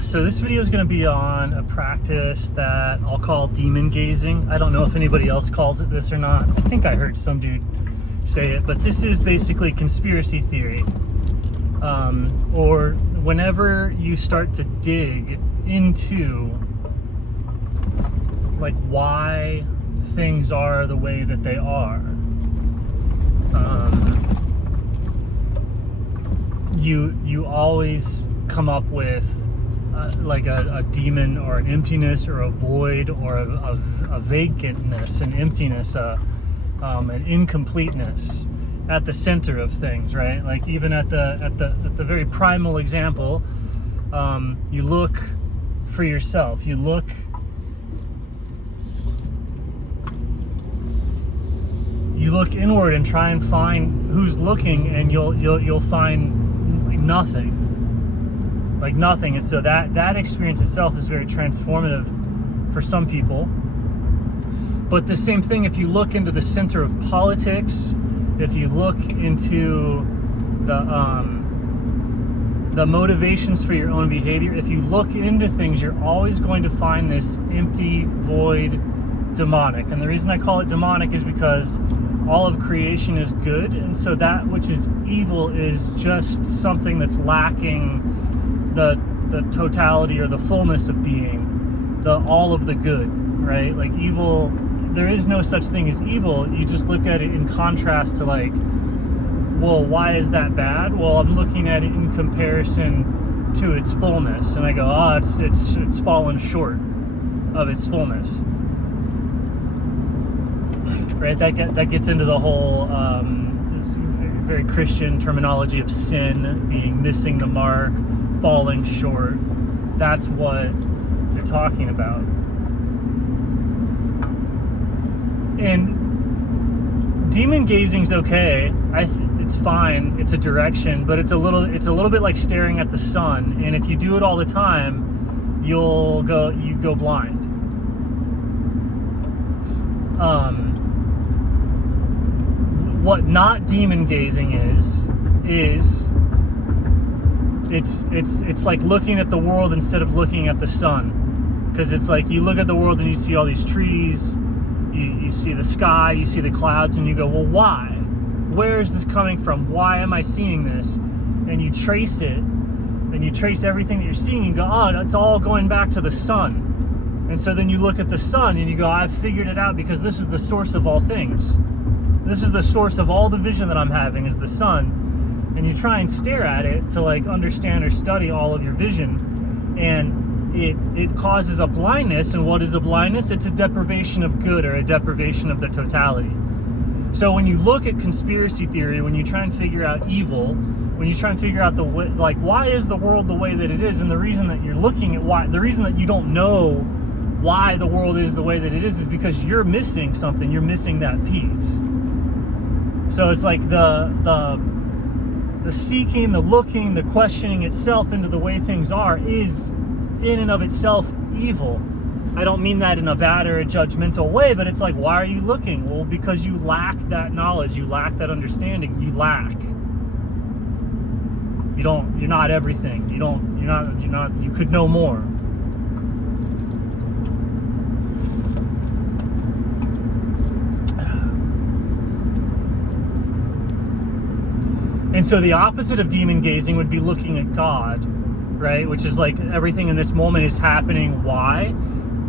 So this video is going to be on a practice that I'll call demon gazing. I don't know if anybody else calls it this or not. I think I heard some dude say it, but this is basically conspiracy theory. Or whenever you start to dig into like why things are the way that they are, you always come up with like a demon or an emptiness or a void or a vacantness, an emptiness, an incompleteness at the center of things, right? Like even at the very primal example, you look for yourself. You look inward and try and find who's looking, and you'll find like nothing. And so that experience itself is very transformative for some people. But the same thing, if you look into the center of politics, if you look into the motivations for your own behavior, if you look into things, you're always going to find this empty, void, demonic. And the reason I call it demonic is because all of creation is good, and so that which is evil is just something that's lacking the totality or the fullness of being, all of the good, right? Like evil, there is no such thing as evil. You just look at it in contrast to like, well, why is that bad? Well, I'm looking at it in comparison to its fullness, and I go, it's fallen short of its fullness. Right, that gets into the whole this very Christian terminology of sin, being missing the mark, falling short. That's what you're talking about. And demon gazing's okay. It's fine. It's a direction, but it's a little bit like staring at the sun. And if you do it all the time, you go blind. What not demon gazing is it's like looking at the world instead of looking at the sun. Because it's like you look at the world and you see all these trees, you see the sky, you see the clouds, and you go, well, why? Where is this coming from? Why am I seeing this? And you trace it, and you trace everything that you're seeing, and go, oh, it's all going back to the sun. And so then you look at the sun and you go, I've figured it out, because this is the source of all things. This is the source of all the vision that I'm having, is the sun. And you try and stare at it to like understand or study all of your vision, and it causes a blindness. And what is a blindness? It's a deprivation of good, or a deprivation of the totality. So when you look at conspiracy theory, when you try and figure out evil, when you try and figure out the way, like, why is the world the way that it is, and the reason that you're looking at why, the reason that you don't know why the world is the way that it is because you're missing something. You're missing that piece. So it's like the seeking, the looking, the questioning itself into the way things are is in and of itself evil. I don't mean that in a bad or a judgmental way, but it's like, why are you looking? Well, because you lack that knowledge, you lack that understanding, you're not everything. You could know more. And so the opposite of demon gazing would be looking at God, right? Which is like everything in this moment is happening. Why?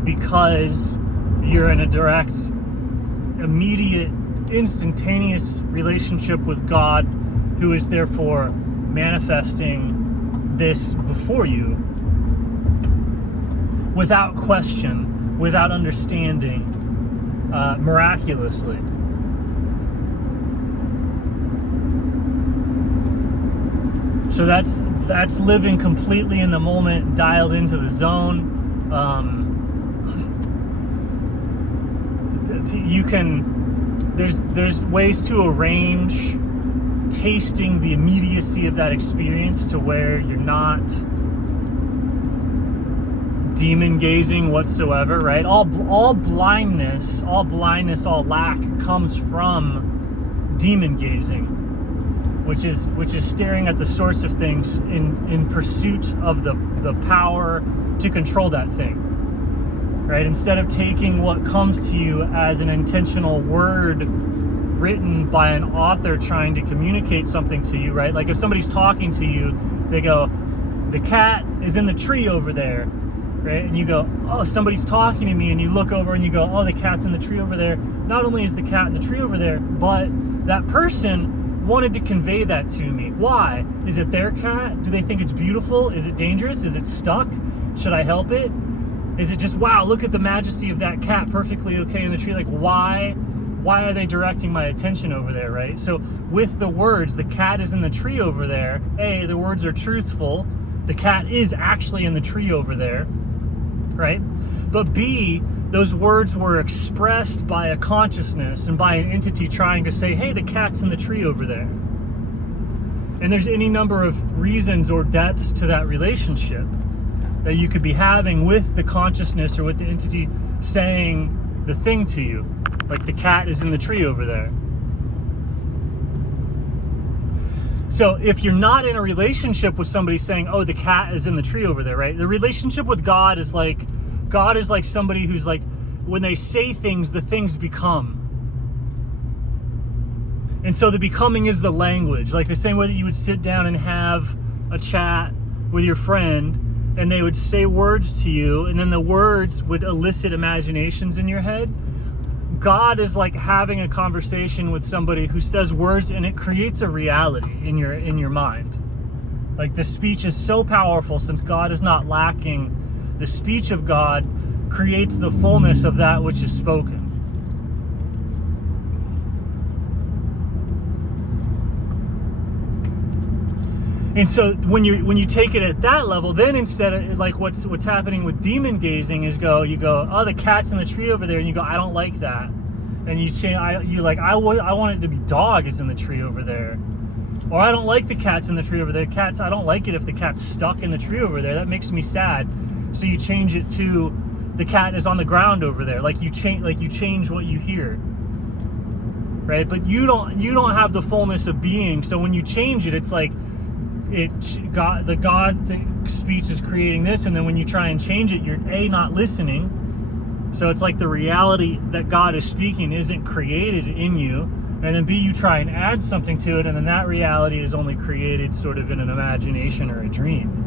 Because you're in a direct, immediate, instantaneous relationship with God, who is therefore manifesting this before you without question, without understanding, miraculously. So that's living completely in the moment, dialed into the zone. There's ways to arrange tasting the immediacy of that experience to where you're not demon gazing whatsoever, right? All blindness, all lack comes from demon gazing. which is staring at the source of things in pursuit of the power to control that thing, right? Instead of taking what comes to you as an intentional word written by an author trying to communicate something to you, right? Like if somebody's talking to you, they go, the cat is in the tree over there, right? And you go, oh, somebody's talking to me, and you look over and you go, oh, the cat's in the tree over there. Not only is the cat in the tree over there, but that person wanted to convey that to me. Why? Is it their cat? Do they think it's beautiful? Is it dangerous? Is it stuck? Should I help it? Is it just, wow, look at the majesty of that cat, perfectly okay in the tree? Like, why are they directing my attention over there, right? So with the words, the cat is in the tree over there, A, the words are truthful. The cat is actually in the tree over there, right? But B, those words were expressed by a consciousness and by an entity trying to say, hey, the cat's in the tree over there. And there's any number of reasons or depths to that relationship that you could be having with the consciousness or with the entity saying the thing to you. Like the cat is in the tree over there. So if you're not in a relationship with somebody saying, oh, the cat is in the tree over there, right? The relationship with God is like somebody who's like, when they say things, the things become. And so the becoming is the language. Like the same way that you would sit down and have a chat with your friend and they would say words to you, and then the words would elicit imaginations in your head. God is like having a conversation with somebody who says words, and it creates a reality in your mind. Like the speech is so powerful, since God is not lacking. The speech of God creates the fullness of that which is spoken. And so when you take it at that level, then instead of like what's happening with demon gazing is you go, oh, the cat's in the tree over there, and you go, I don't like that, and you say, I want it to be dog is in the tree over there, or I don't like the cat's in the tree over there. I don't like it if the cat's stuck in the tree over there. That makes me sad. So you change it to the cat is on the ground over there. Like you change what you hear, right? But you don't have the fullness of being. So when you change it, it's like the speech is creating this, and then when you try and change it, you're not listening. So it's like the reality that God is speaking isn't created in you, and then B, you try and add something to it, and then that reality is only created sort of in an imagination or a dream.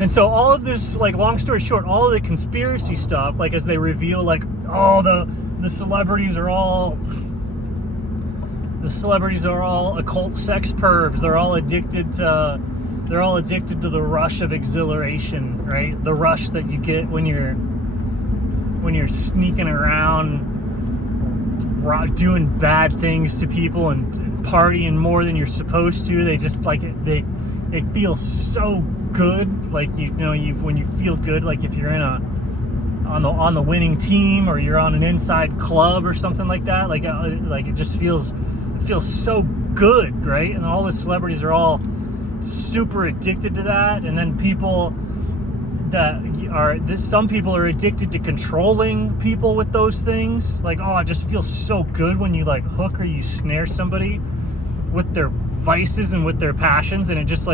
And so all of this, like, long story short, all of the conspiracy stuff, like as they reveal, like, oh, the celebrities are all occult sex pervs. They're all addicted to the rush of exhilaration, right? The rush that you get when you're sneaking around doing bad things to people and partying more than you're supposed to. They just like it, they feel so good, like when you feel good, like if you're on the winning team, or you're on an inside club or something like that, like it just feels so good, right? And all the celebrities are all super addicted to that. And then some people are addicted to controlling people with those things. Like, oh, it just feels so good when you like hook or you snare somebody with their vices and with their passions, and it just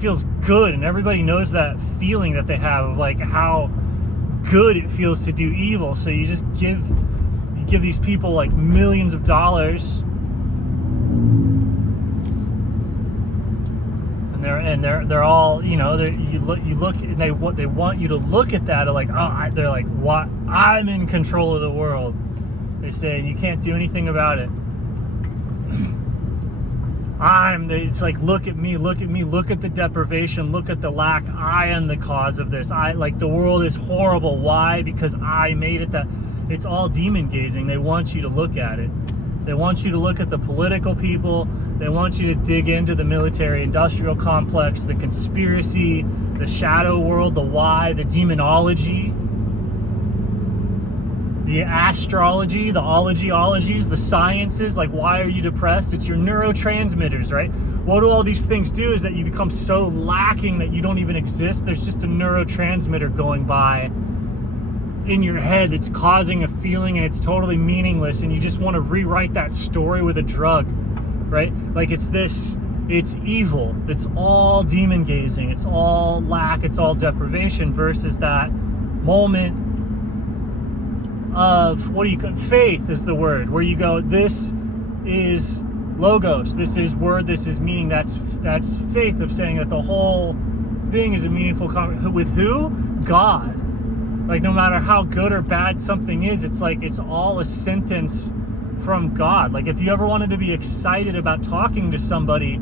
feels good. And everybody knows that feeling that they have of like how good it feels to do evil. So you just give these people like millions of dollars, and they're all, you look and they want you to look at that, like, oh, they're like, what? I'm in control of the world. They say, and you can't do anything about it. It's like, look at me, look at the deprivation, look at the lack. I am the cause of this. The world is horrible. Why? Because I made it that. It's all demon gazing. They want you to look at it. They want you to look at the political people. They want you to dig into the military industrial complex, the conspiracy, the shadow world, the why, the demonology, the astrology, the ologies, the sciences. Like, why are you depressed? It's your neurotransmitters, right? What do all these things do is that you become so lacking that you don't even exist. There's just a neurotransmitter going by, in your head that's causing a feeling and it's totally meaningless, and you just want to rewrite that story with a drug, right? Like it's evil, it's all demon gazing, it's all lack, it's all deprivation, versus that moment of, what do you call, faith is the word, where you go, this is logos, this is word, this is meaning. That's faith, of saying that the whole thing is a meaningful with who? God. Like no matter how good or bad something is, it's like it's all a sentence from God. Like if you ever wanted to be excited about talking to somebody,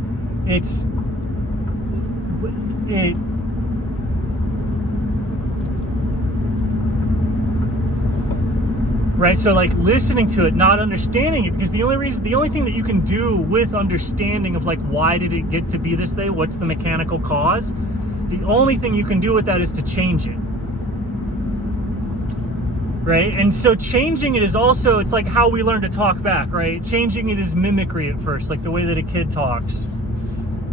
right? So like listening to it, not understanding it, because the only thing that you can do with understanding of like, why did it get to be this way? What's the mechanical cause? The only thing you can do with that is to change it. Right? And so changing it is also, it's like how we learn to talk back, right? Changing it is mimicry at first, like the way that a kid talks.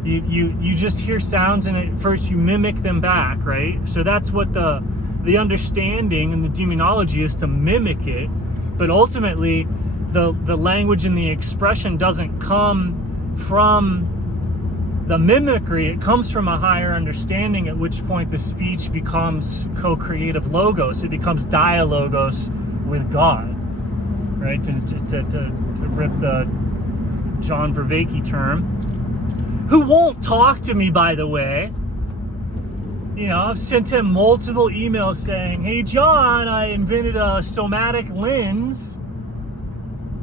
You just hear sounds and at first you mimic them back, right? So that's what the understanding and the demonology is, to mimic it. But ultimately the language and the expression doesn't come from the mimicry, it comes from a higher understanding, at which point the speech becomes co-creative logos. It becomes dialogos with God, right? To rip the John Vervaeke term, who won't talk to me, by the way. You know, I've sent him multiple emails saying, hey John, I invented a somatic lens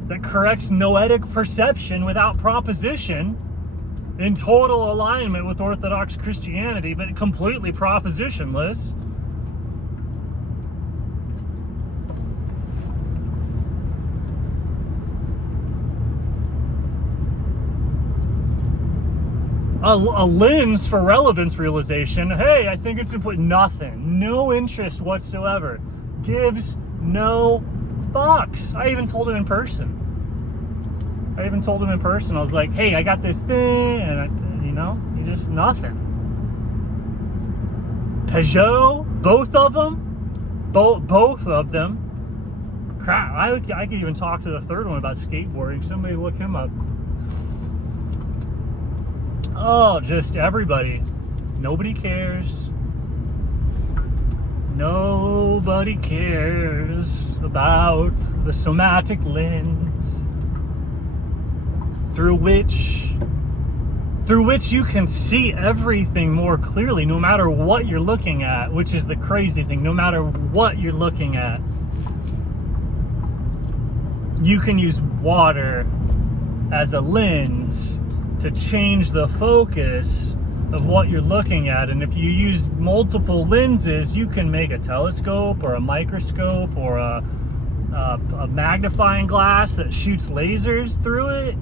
that corrects noetic perception without proposition, in total alignment with Orthodox Christianity, but completely propositionless. A lens for relevance realization. Hey, I think it's important. Nothing. No interest whatsoever. Gives no fucks. I even told him in person. I was like, hey, I got this thing, and he just nothing. Peugeot, both of them. Crap, I could even talk to the third one about skateboarding. Somebody look him up. Oh, just everybody. Nobody cares. Nobody cares about the somatic lens through which you can see everything more clearly, no matter what you're looking at, which is the crazy thing. No matter what you're looking at, you can use water as a lens to change the focus of what you're looking at. And if you use multiple lenses, you can make a telescope or a microscope or a magnifying glass that shoots lasers through it.